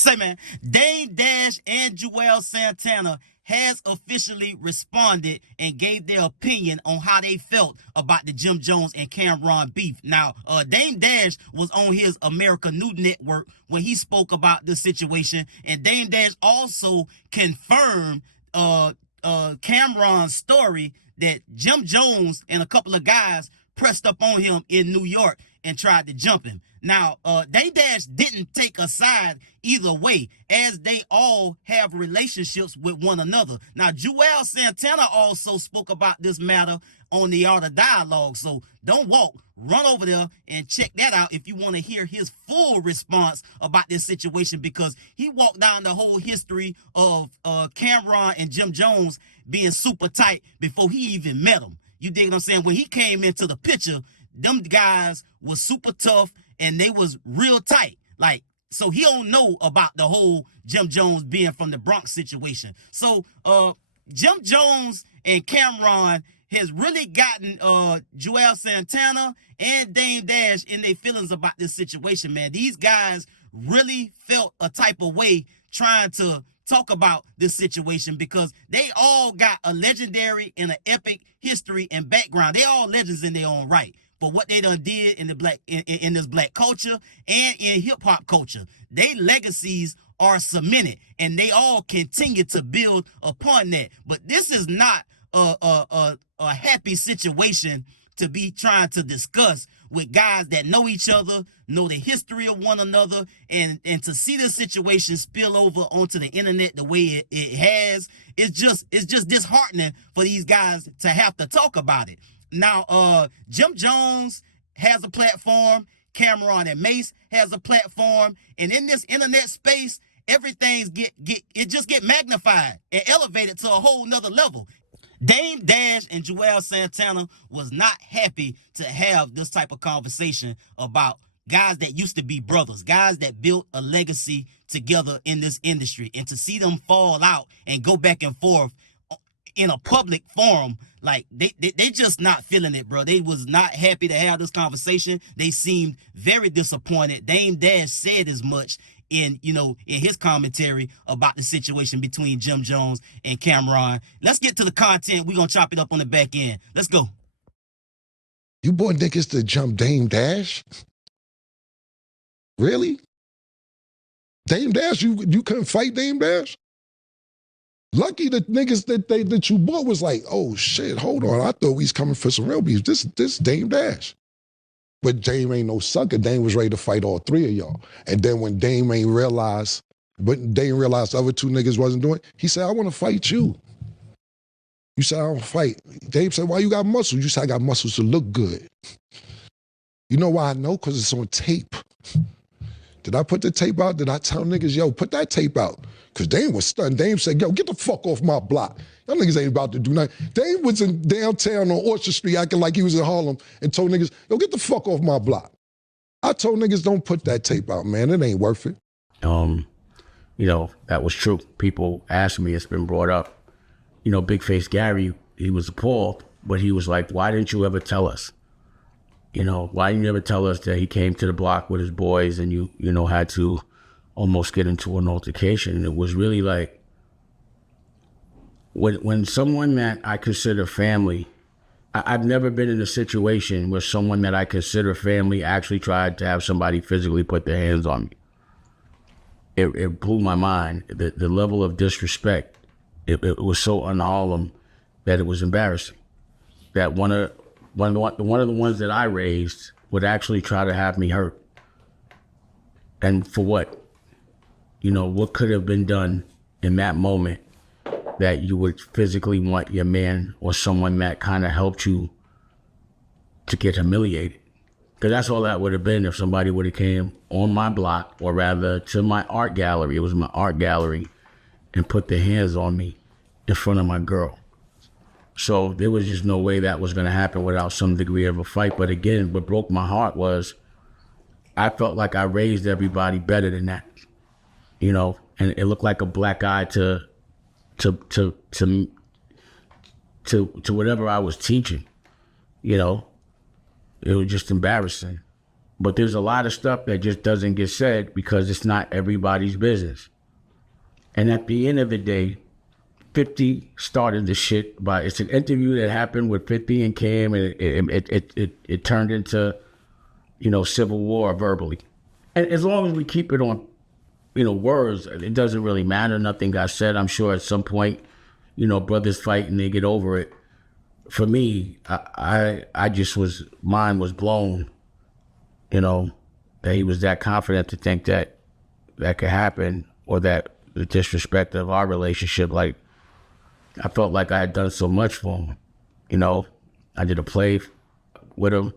Say, man, Dame Dash and Juelz Santana has officially responded and gave their opinion on how they felt about the Jim Jones and Cameron beef. Now, Dame Dash was on his America News Network when he spoke about this situation, and Dame Dash also confirmed Cameron's story that Jim Jones and a couple of guys pressed up on him in New York and tried to jump him. Now, Dame Dash didn't take a side either way, as they all have relationships with one another. Now, Juelz Santana also spoke about this matter on the Art of Dialogue, so don't walk. Run over there and check that out if you want to hear his full response about this situation, because he walked down the whole history of Cameron and Jim Jones being super tight before he even met him. You dig what I'm saying? When he came into the picture, them guys was super tough and they was real tight. Like, so he don't know about the whole Jim Jones being from the Bronx situation. So Jim Jones and Cameron has really gotten Juelz Santana and Dame Dash in their feelings about this situation, man. These guys really felt a type of way trying to talk about this situation, because they all got a legendary and an epic history and background. They all legends in their own right for what they done did in the black in this black culture and in hip-hop culture. Their legacies are cemented and they all continue to build upon that. But this is not a happy situation to be trying to discuss with guys that know each other, know the history of one another, and to see this situation spill over onto the internet the way it has, it's just disheartening for these guys to have to talk about it. Now, Jim Jones has a platform, Cameron and Mace has a platform, and in this internet space, everything's get magnified and elevated to a whole nother level. Dame Dash and Juelz Santana was not happy to have this type of conversation about guys that used to be brothers, guys that built a legacy together in this industry, and to see them fall out and go back and forth in a public forum, like they just not feeling it, bro. They was not happy to have this conversation. They seemed very disappointed. Dame Dash said as much in his commentary about the situation between Jim Jones and Cameron. Let's get to the content. We're gonna chop it up on the back end. Let's go. You bought niggas to jump Dame Dash? Really? Dame Dash, you couldn't fight Dame Dash? Lucky the niggas that you bought was like, oh shit, hold on, I thought we was coming for some real beef. This Dame Dash. But Dame ain't no sucker. Dame was ready to fight all three of y'all. And then when Dame realized the other two niggas wasn't doing it, he said, I want to fight you. You said, I don't fight. Dame said, why you got muscles? You said, I got muscles to look good. You know why I know? Because it's on tape. Did I put the tape out? Did I tell niggas, yo, put that tape out? Because Dame was stunned. Dame said, yo, get the fuck off my block. Y'all niggas ain't about to do nothing. Dame was in downtown on Orchard Street acting like he was in Harlem and told niggas, yo, get the fuck off my block. I told niggas, don't put that tape out, man. It ain't worth it. That was true. People ask me, it's been brought up. Big Face Gary, he was appalled, but he was like, why didn't you ever tell us? Why didn't you ever tell us that he came to the block with his boys and you had to almost get into an altercation? And it was really like, when someone that I consider family, I've never been in a situation where someone that I consider family actually tried to have somebody physically put their hands on me. It blew my mind. The level of disrespect, it was so un-Harlem that it was embarrassing. That one of the ones that I raised would actually try to have me hurt. And for what? What could have been done in that moment that you would physically want your man or someone that kind of helped you to get humiliated? Because that's all that would have been if somebody would have came on my block, or rather to my art gallery. It was my art gallery, and put their hands on me in front of my girl. So there was just no way that was going to happen without some degree of a fight. But again, what broke my heart was I felt like I raised everybody better than that, and it looked like a black eye to whatever I was teaching. It was just embarrassing. But there's a lot of stuff that just doesn't get said because it's not everybody's business. And at the end of the day, 50 started the shit it's an interview that happened with 50 and Cam, and it turned into, civil war verbally. And as long as we keep it on, words, it doesn't really matter. Nothing got said. I'm sure at some point, brothers fight and they get over it. For me, I just mine was blown, that he was that confident to think that could happen, or that the disrespect of our relationship, like, I felt like I had done so much for him. I did a play with him,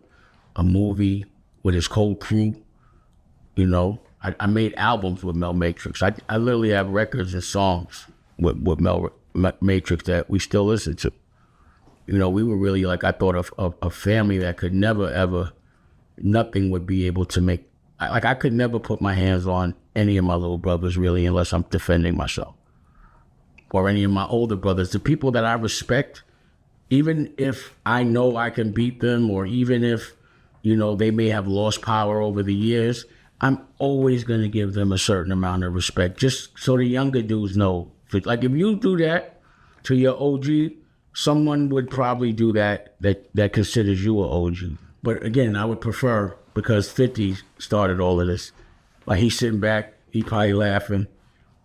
a movie with his whole crew. I made albums with Mel Matrix. I literally have records and songs with Mel Matrix that we still listen to. We were really, like, I thought of a family that could never, ever, nothing would be able to make, I could never put my hands on any of my little brothers, really, unless I'm defending myself. Or any of my older brothers, the people that I respect, even if I know I can beat them, or even if, they may have lost power over the years, I'm always going to give them a certain amount of respect, just so the younger dudes know. Like, if you do that to your OG, someone would probably do that considers you an OG. But again, I would prefer, because 50 started all of this. Like, he's sitting back, he probably laughing.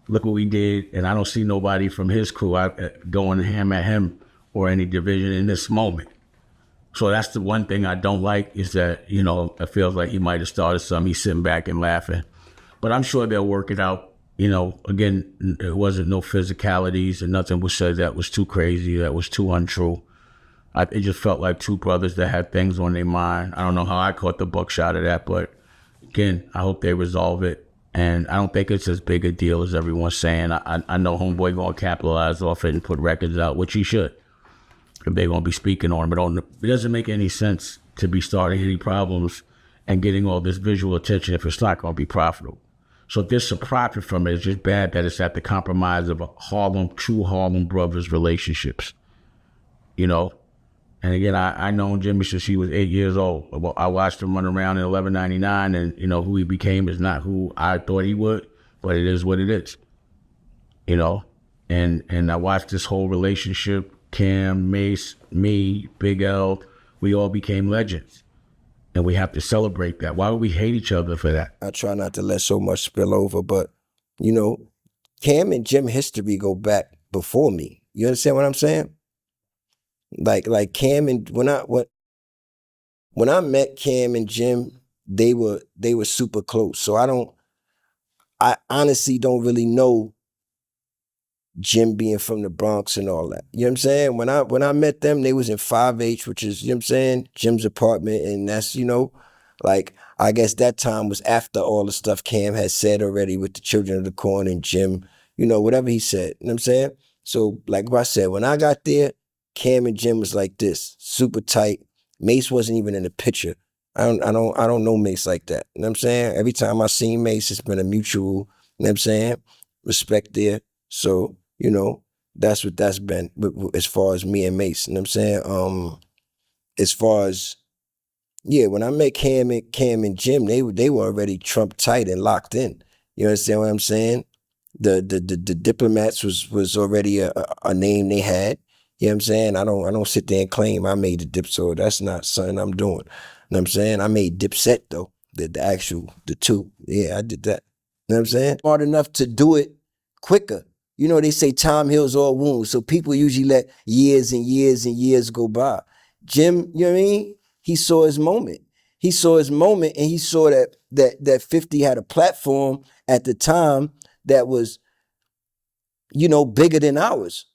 Look what we did, and I don't see nobody from his crew going ham at him or any division in this moment. So that's the one thing I don't like, is that, it feels like he might have started something. He's sitting back and laughing. But I'm sure they'll work it out. Again, it wasn't no physicalities, and nothing was said that was too crazy, that was too untrue. It just felt like two brothers that had things on their mind. I don't know how I caught the buckshot of that, but again, I hope they resolve it. And I don't think it's as big a deal as everyone's saying. I know Homeboy gonna capitalize off it and put records out, which he should, if they're gonna be speaking on him. It doesn't make any sense to be starting any problems and getting all this visual attention if it's not gonna be profitable. So if there's some profit from it, it's just bad that it's at the compromise of true Harlem brothers relationships. And again, I known Jimmy since he was 8 years old. I watched him run around in 1199, and who he became is not who I thought he would, but it is what it is. And I watched this whole relationship, Cam, Mace, me, Big L, we all became legends. And we have to celebrate that. Why would we hate each other for that? I try not to let so much spill over, but, Cam and Jim history go back before me. You understand what I'm saying? Like Cam, and when I met Cam and Jim, they were super close. So I honestly don't really know Jim being from the Bronx and all that. You know what I'm saying? When I met them, they was in 5H, which is, you know what I'm saying, Jim's apartment, and that's, like, I guess that time was after all the stuff Cam had said already with the Children of the Corn and Jim, whatever he said. You know what I'm saying? So, like I said, when I got there, Cam and Jim was like this, super tight. Mace wasn't even in the picture. I don't know Mace like that. You know what I'm saying? Every time I seen Mace, it's been a mutual, you know what I'm saying, respect there. So, that's what that's been as far as me and Mace. You know what I'm saying? As far as, when I met Cam and Jim, they were already Trump tight and locked in. You understand what I'm saying? The Diplomats was already a name they had. You know what I'm saying? I don't sit there and claim I made the dip, so that's not something I'm doing. You know what I'm saying? I made Dipset though, the two. Yeah, I did that. You know what I'm saying? Smart enough to do it quicker. They say time heals all wounds, so people usually let years and years and years go by. Jim, you know what I mean? He saw his moment. He saw his moment, and he saw that 50 had a platform at the time that was, bigger than ours.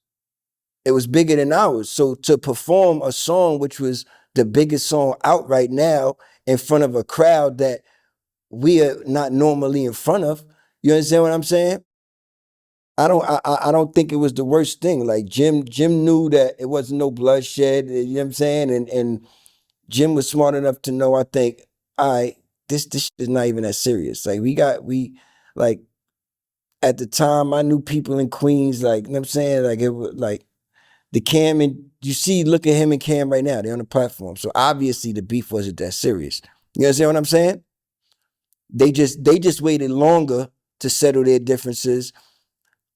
It was bigger than ours. So to perform a song which was the biggest song out right now in front of a crowd that we are not normally in front of, you understand what I'm saying? I don't think it was the worst thing. Like Jim knew that it wasn't no bloodshed, you know what I'm saying? And Jim was smart enough to know, I think, all right, this shit is not even that serious. Like like at the time I knew people in Queens, like, you know what I'm saying? Like it was like the Cam, and look at him and Cam right now, they're on the platform. So obviously the beef wasn't that serious. You understand what I'm saying? They just waited longer to settle their differences.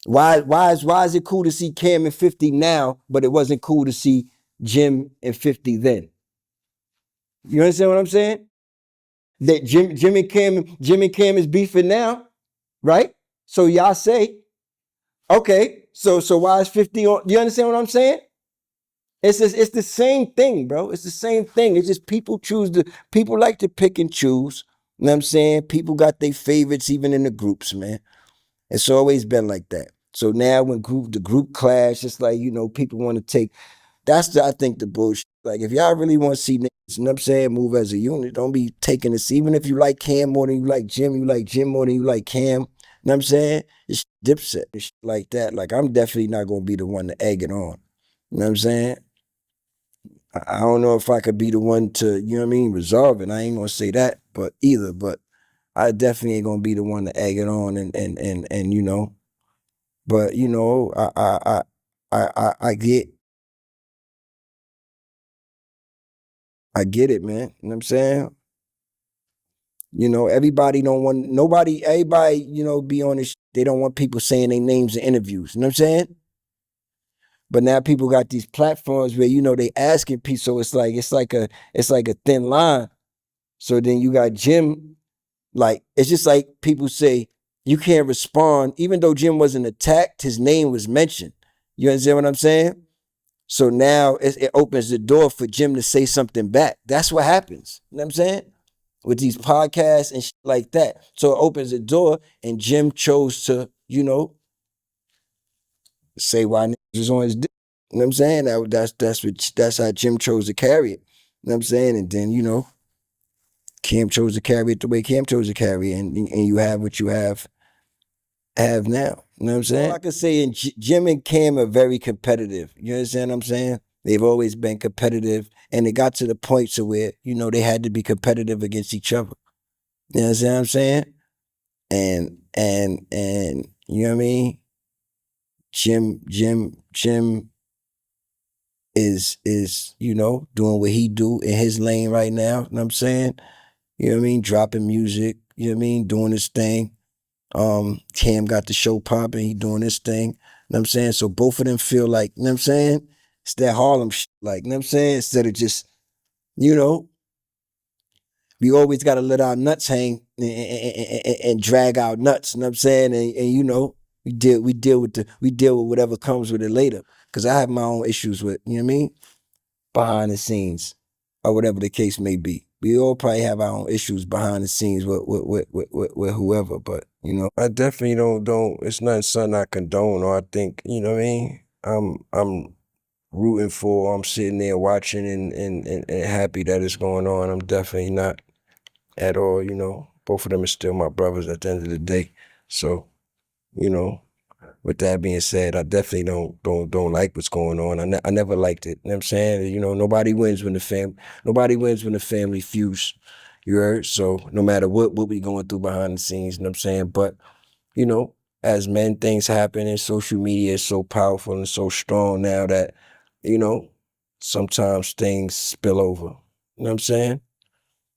Why is it cool to see Cam and 50 now, but it wasn't cool to see Jim and 50 then? You understand what I'm saying? That Jim and Cam is beefing now, right? So y'all say, okay, so why is 50 on? You understand what I'm saying? It's the same thing, bro. It's the same thing. It's just people like to pick and choose. You know what I'm saying? People got their favorites even in the groups, man. It's always been like that. So now when the group clash, it's like, people want to take, I think the bullshit. Like if y'all really want to see niggas, you know what I'm saying, move as a unit, don't be taking this. Even if you like Cam more than you like Jim more than you like Cam, you know what I'm saying? It's Dipset and shit like that. Like I'm definitely not going to be the one to egg it on. You know what I'm saying? I don't know if I could be the one to, you know what I mean, resolve it. I ain't going to say that, but I definitely ain't going to be the one to egg it on and but I get it, man. You know what I'm saying? Everybody, be on this. They don't want people saying their names in interviews. You know what I'm saying? But now people got these platforms where, they asking people. So it's like a thin line. So then you got Jim, like, it's just like people say, you can't respond. Even though Jim wasn't attacked, his name was mentioned. You understand what I'm saying? So now it opens the door for Jim to say something back. That's what happens. You know what I'm saying? With these podcasts and shit like that. So it opens the door and Jim chose to, say why niggas was on his dick. You know what I'm saying? That's how Jim chose to carry it. You know what I'm saying? And then, Cam chose to carry it the way Cam chose to carry it. And you have what you have now. You know what I'm saying? All I can say, and Jim and Cam are very competitive. You understand what I'm saying? They've always been competitive. And it got to the point to where, they had to be competitive against each other. You understand what I'm saying? And you know what I mean? Jim is doing what he do in his lane right now. You know what I'm saying? You know what I mean? Dropping music, you know what I mean? Doing his thing. Cam got the show popping, he doing his thing. You know what I'm saying? So both of them feel like, you know what I'm saying? It's that Harlem shit, like, you know what I'm saying? Instead of just, we always got to let our nuts hang and drag our nuts, you know what I'm saying? And we deal with whatever comes with it later. Cause I have my own issues with, you know what I mean? Behind the scenes or whatever the case may be. We all probably have our own issues behind the scenes with whoever, but I definitely don't. It's not something I condone or I think. You know what I mean? I'm rooting for. I'm sitting there watching and happy that it's going on. I'm definitely not at all. Both of them are still my brothers at the end of the day. So, with that being said, I definitely don't like what's going on. I never liked it. You know what I'm saying? Nobody wins when the family feuds. You heard? So no matter what we going through behind the scenes, you know what I'm saying? But, as men, things happen and social media is so powerful and so strong now that, sometimes things spill over. You know what I'm saying?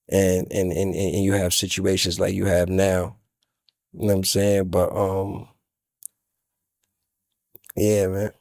And you have situations like you have now. You know what I'm saying? But yeah, man.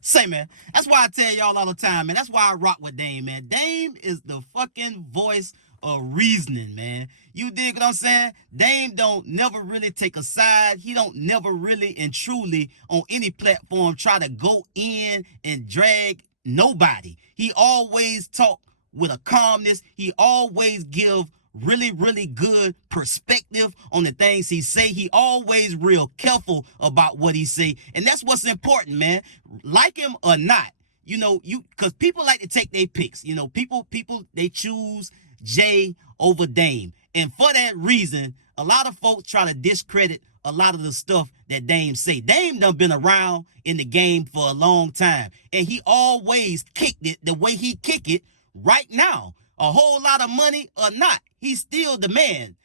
Say, man, that's why I tell y'all all the time, man. That's why I rock with Dame, man. Dame is the fucking voice of reasoning, man. You dig what I'm saying? Dame don't never really take a side. He don't never really and truly on any platform try to go in and drag nobody. He always talk with a calmness. He always give really, really good perspective on the things he say. He always real careful about what he say. And that's what's important, man. Like him or not, because people like to take their picks. People, they choose Jay over Dame. And for that reason, a lot of folks try to discredit a lot of the stuff that Dame say. Dame done been around in the game for a long time. And he always kicked it the way he kick it right now. A whole lot of money or not, he's still the man.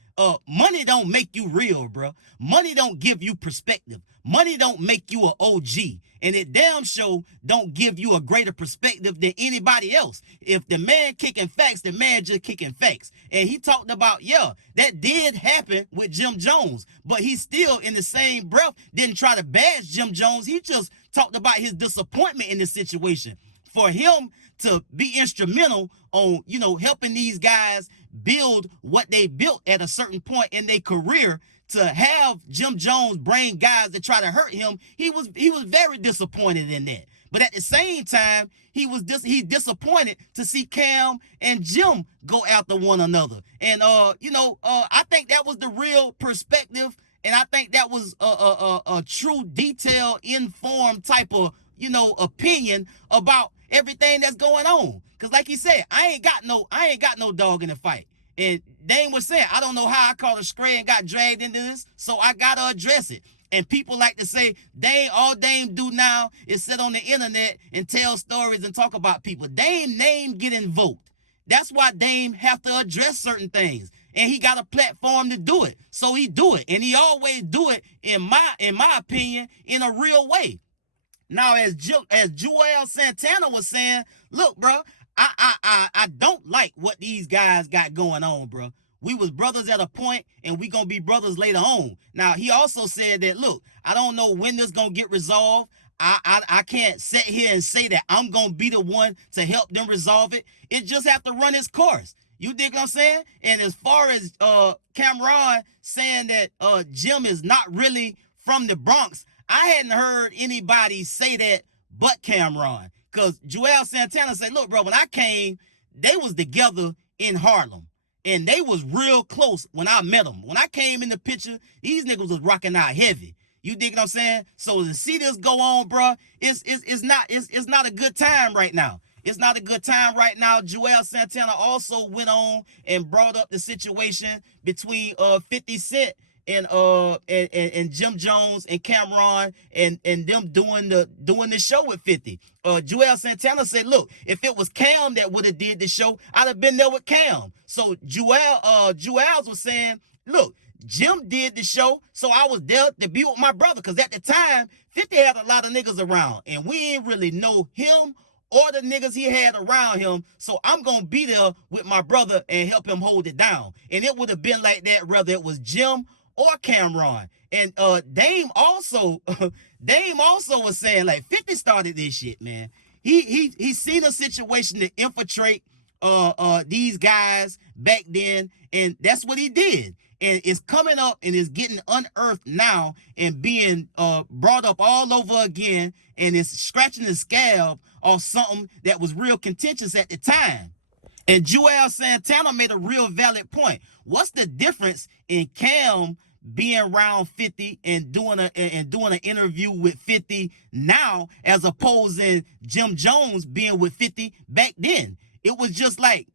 money don't make you real, bro. Money don't give you perspective. Money don't make you an OG. And it damn sure don't give you a greater perspective than anybody else. If the man kicking facts, the man just kicking facts. And he talked about, yeah, that did happen with Jim Jones. But he still, in the same breath, didn't try to bash Jim Jones. He just talked about his disappointment in this situation. For him to be instrumental on, helping these guys build what they built at a certain point in their career, to have Jim Jones bring guys that try to hurt him, he was very disappointed in that. But at the same time, he's disappointed to see Cam and Jim go after one another. And I think that was the real perspective, and I think that was a true, detailed, informed type of opinion about everything that's going on. Cause like he said, I ain't got no dog in the fight. And Dame was saying, I don't know how I caught a stray and got dragged into this, so I gotta address it. And people like to say, all Dame do now is sit on the internet and tell stories and talk about people. Dame name get invoked. That's why Dame have to address certain things. And he got a platform to do it. So he do it. And he always do it, in my opinion, in a real way. Now, as Juelz Santana was saying, look, bro, I don't like what these guys got going on, bro. We was brothers at a point, and we gonna be brothers later on. Now, he also said that, look, I don't know when this gonna get resolved. I can't sit here and say that I'm gonna be the one to help them resolve it. It just have to run its course. You dig what I'm saying? And as far as Cameron saying that Jim is not really from the Bronx, I hadn't heard anybody say that but Cameron. Because Juelz Santana said, look, bro, when I came, they was together in Harlem. And they was real close when I met them. When I came in the picture, these niggas was rocking out heavy. You dig what I'm saying? So to see this go on, bro, it's not a good time right now. It's not a good time right now. Juelz Santana also went on and brought up the situation between 50 Cent and Jim Jones and Cameron and them doing the show with 50. Juelz Santana said, look, if it was Cam that would have did the show, I'd have been there with Cam. So Juelz was saying, look, Jim did the show, so I was there to be with my brother, because at the time, 50 had a lot of niggas around, and we ain't really know him or the niggas he had around him, so I'm gonna be there with my brother and help him hold it down. And it would have been like that whether it was Jim or Cameron. And Dame also was saying, like, 50 started this shit, man. He seen a situation to infiltrate these guys back then, and that's what he did. And it's coming up and it's getting unearthed now and being brought up all over again, and it's scratching the scab off something that was real contentious at the time. And Juelz Santana made a real valid point. What's the difference in Cam being around 50 and doing an interview with 50 now, as opposed to Jim Jones being with 50 back then? It was just like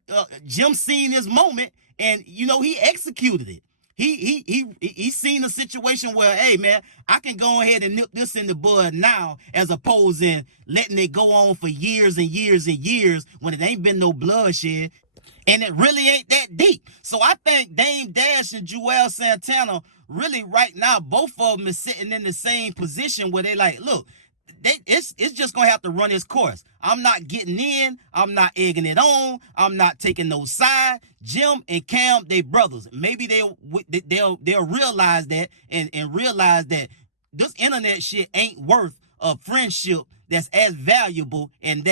Jim seen his moment, and he executed it. He seen a situation where, hey man, I can go ahead and nip this in the bud now, as opposed to letting it go on for years and years and years when it ain't been no bloodshed, and it really ain't that deep. So I think Dame Dash and Juelz Santana really right now, both of them is sitting in the same position where they like, look, it's just gonna have to run its course. I'm not getting in. I'm not egging it on. I'm not taking no side. Jim and Cam, they brothers. Maybe they'll realize that and realize that this internet shit ain't worth a friendship that's as valuable and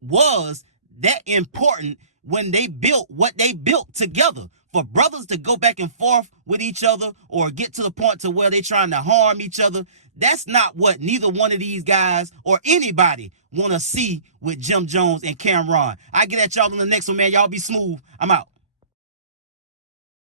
was that important when they built what they built together. For brothers to go back and forth with each other or get to the point to where they're trying to harm each other, that's not what neither one of these guys or anybody want to see with Jim Jones and Cameron. I get at y'all on the next one, man. Y'all be smooth. I'm out.